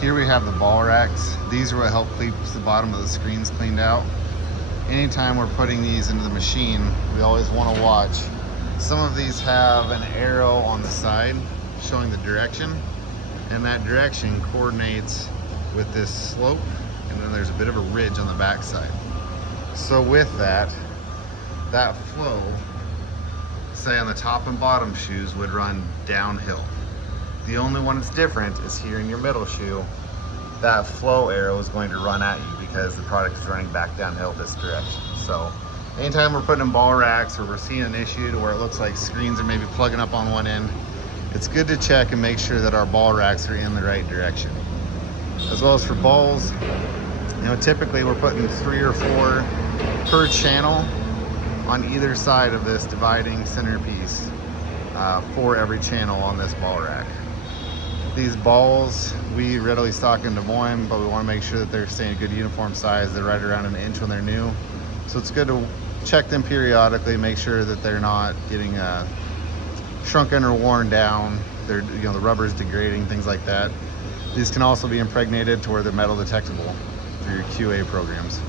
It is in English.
Here we have the ball racks. These are what help keep the bottom of the screens cleaned out. Anytime we're putting these into the machine, we always want to watch. Some of these have an arrow on the side showing the direction, and that direction coordinates with this slope, and then there's a bit of a ridge on the back side. So with that flow, say on the top and bottom shoes, would run downhill. The only one that's different is here in your middle shoe. That flow arrow is going to run at you because the product is running back downhill this direction. So anytime we're putting in ball racks or we're seeing an issue to where it looks like screens are maybe plugging up on one end, it's good to check and make sure that our ball racks are in the right direction. As well as for balls, you know, typically we're putting 3 or 4 per channel on either side of this dividing centerpiece for every channel on this ball rack. These balls we readily stock in Des Moines, but we want to make sure that they're staying a good uniform size. They're right around 1 inch when they're new. So it's good to check them periodically, make sure that they're not getting shrunken or worn down. They're, you know, the rubber's degrading, things like that. These can also be impregnated to where they're metal detectable through your QA programs.